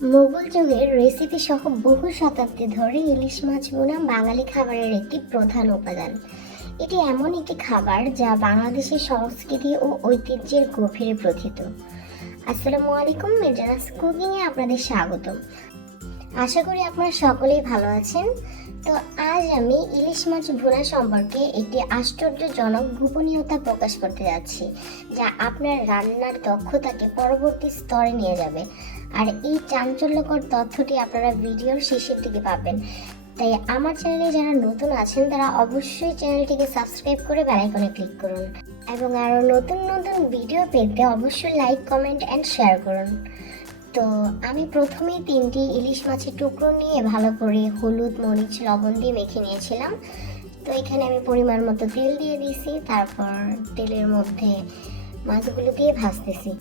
মোগল যুগের রেসিপি সহ বহু শতাব্দী ধরে ইলিশ মাছ ভুনা বাঙালি খাবারের একটি প্রধান উপাদান। এটি এমন একটি খাবার যা বাংলাদেশের সংস্কৃতি ও ঐতিহ্যের গভীরে প্রথিত। আসসালামু আলাইকুম, মির্জানাস কুকিংয়ে আপনাদের স্বাগতম। আশা করি আপনারা সকলেই ভালো আছেন। তো আজ আমি ইলিশ মাছ ভুনা সম্পর্কে একটি আশ্চর্যজনক গোপনীয়তা প্রকাশ করতে যাচ্ছি, যা আপনার রান্নার দক্ষতাকে পরবর্তী স্তরে নিয়ে যাবে। আর এই চাঞ্চল্যকর তথ্যটি আপনারা ভিডিওর শেষের দিকে পাবেন। তাই আমার চ্যানেলে যারা নতুন আছেন তারা অবশ্যই চ্যানেলটিকে সাবস্ক্রাইব করে বেল আইকনে ক্লিক করুন এবং আরও নতুন নতুন ভিডিও পেতে অবশ্যই লাইক, কমেন্ট অ্যান্ড শেয়ার করুন। তো আমি প্রথমেই 3টি ইলিশ মাছের টুকরো নিয়ে ভালো করে হলুদ, মরিচ, লবণ দিয়ে মেখে নিয়েছিলাম। তো এখানে আমি পরিমাণ মতো তেল দিয়ে দিয়েছি, তারপর তেলের মধ্যে মাছগুলো দিয়ে ভাজতেছি।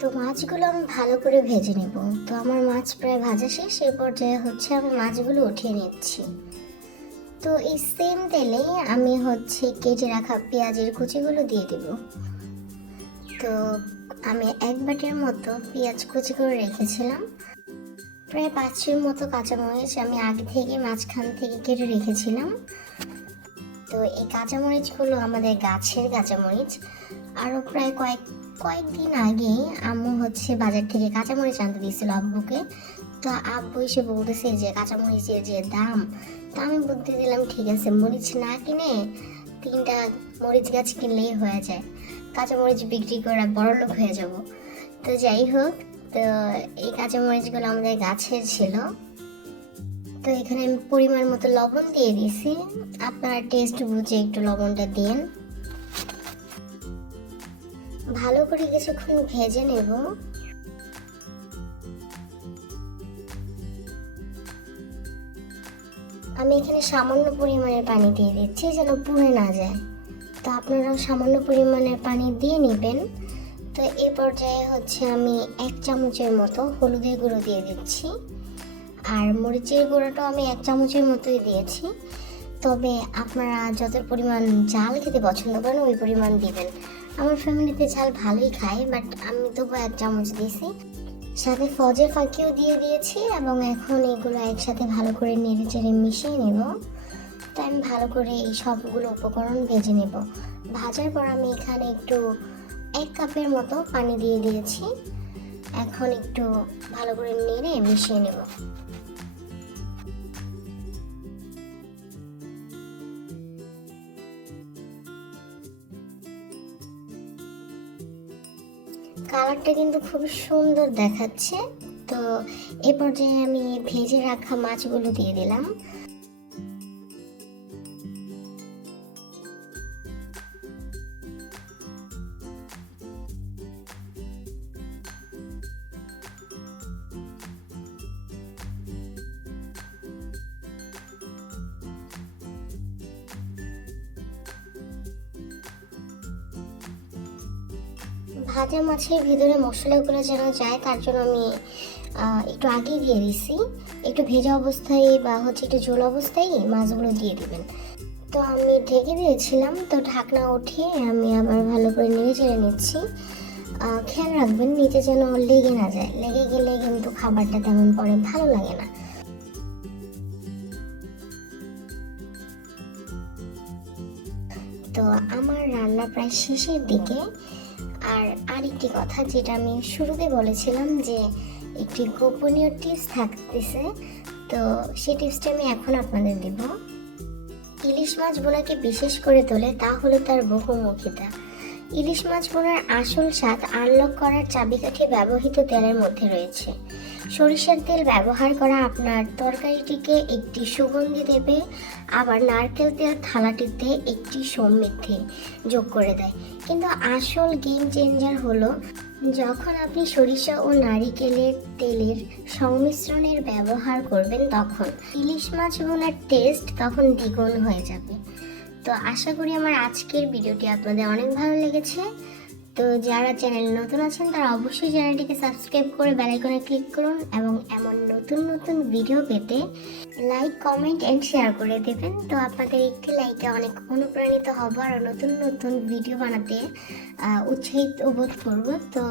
তো মাছগুলো আমি ভালো করে ভেজে নেব। তো আমার মাছ প্রায় ভাজা শেষ, এই পর্যায়ে আমি মাছগুলো উঠিয়ে নিচ্ছি। তো এই সেম তেলে আমি কেটে রাখা পেঁয়াজের কুচিগুলো দিয়ে দেব। তো আমি 1 বাটির মতো পেঁয়াজ কুচি করে রেখেছিলাম। প্রায় 5টির মতো কাঁচামরিচ আমি আগে থেকে মাঝখান থেকে কেটে রেখেছিলাম। তো এই কাঁচামরিচগুলো আমাদের গাছের কাঁচামরিচ। আরও প্রায় কয়েকদিন আগেই আম্মু বাজার থেকে কাঁচামরিচ আনতে দিয়েছিল আব্বুকে। তো আব্বু এসে বলতেছে যে কাঁচামরিচের যে দাম, তা আমি বুদ্ধি দিলাম ঠিক আছে, মরিচ না কিনে 3টা মরিচ গাছ কিনলেই হয়ে যায়, কাঁচামরিচ বিক্রি করে বড়লোক হয়ে যাব। তো যাই হোক, তো এই কাঁচামরিচগুলো আমাদের গাছের ছিল। তো এখানে আমি পরিমাণ মতো লবণ দিয়ে দিয়েছি, আপনারা টেস্ট বুঝে একটু লবণটা দিন। ভালো করে কিছুক্ষণ ভেজে নেব। আমি এখানে সামান্য পরিমাণের পানি দিয়ে দিচ্ছি যেন পুড়ে না যায়। তো আপনারাও সামান্য পরিমাণের পানি দিয়ে নেবেন। তো এই পর্যায়ে আমি 1 চামচের মতো হলুদের গুঁড়ো দিয়ে দিচ্ছি, আর মরিচের গুঁড়োটাও আমি 1 চামচের মতোই দিয়েছি। তবে আপনারা যত পরিমাণ ঝাল খেতে পছন্দ করেন ওই পরিমাণ দিবেন। আমার ফ্যামিলিতে ঝাল ভালোই খায়, বাট আমি তবু 1 চামচ দিয়েছি। সাথে ফজের ফাঁকিও দিয়ে দিয়েছি এবং এখন এগুলো একসাথে ভালো করে নেড়ে চেড়ে মিশিয়ে নেব। তো আমি ভালো করে এই সবগুলো উপকরণ ভেজে নেব। ভাজার পর আমি এখানে একটু 1 কাপের মতো পানি দিয়ে দিয়েছি। এখন একটু ভালো করে নেড়ে মিশিয়ে নেব। কালারটা কিন্তু খুব সুন্দর দেখাচ্ছে। তো এ পর্যায়ে আমি ভেজে রাখা মাছগুলো দিয়ে দিলাম। ভাজা মাছের ভিতরে মশলাগুলো যেন যায় তার জন্য আমি একটু আগেই দিয়ে দিছি। একটু ভেজা অবস্থায় বা একটু ঝোল অবস্থায় মাছগুলো দিয়ে দিবেন। তো আমি ঢেকে দিয়েছিলাম, তো ঢাকনা উঠিয়ে আমি আবার ভালো করে নেড়ে চেড়ে নিচ্ছি। খেয়াল রাখবেন নিচে যেন লেগে না যায়, লেগে গেলে কিন্তু খাবারটা তেমন পরে ভালো লাগে না। তো আমার রান্না প্রায় শেষের দিকে। আর আরেকটি কথা যেটা আমি শুরুতে বলেছিলাম যে একটি গোপনীয় টিপস থাকতেছে, তো সেই টিপসটা আমি এখন আপনাদের দেব। ইলিশ মাছ ভুনাকে বিশেষ করে তোলে তা হলো তার বহুমুখিতা। ইলিশ মাছ ভুনার আসল স্বাদ আনলক করার চাবিকাঠি ব্যবহৃত তেলের মধ্যে রয়েছে। সরিষার তেল ব্যবহার করা আপনার তরকারিটিকে একটি সুগন্ধি দেবে, আবার নারকেল তেল থালাটিতে একটি সমৃদ্ধি যোগ করে দেয়। কিন্তু আসল গেম চেঞ্জার হলো যখন আপনি সরিষা ও নারিকেলের তেলের সংমিশ্রণের ব্যবহার করবেন, তখন ইলিশ মাছ ভুনার টেস্ট তখন দ্বিগুণ হয়ে যাবে। তো আশা করি আমার আজকের ভিডিওটি আপনাদের অনেক ভালো লেগেছে। তো যারা চ্যানেলে নতুন আছেন তারা অবশ্যই চ্যানেলটিকে সাবস্ক্রাইব করে বেল আইকনে ক্লিক করুন এবং এমন নতুন নতুন ভিডিও পেতে লাইক, কমেন্ট এন্ড শেয়ার করে দেবেন। তো আপনাদের একটি লাইকে অনেক অনুপ্রাণিত হব আর নতুন নতুন ভিডিও বানাতে উৎসাহিত বোধ করব। তো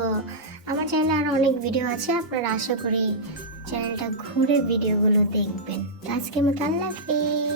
আমার চ্যানেলে আরও অনেক ভিডিও আছে, আপনারা আশা করি চ্যানেলটা ঘুরে ভিডিওগুলো দেখবেন। আজকের মতো আল্লাহ হাফেজ।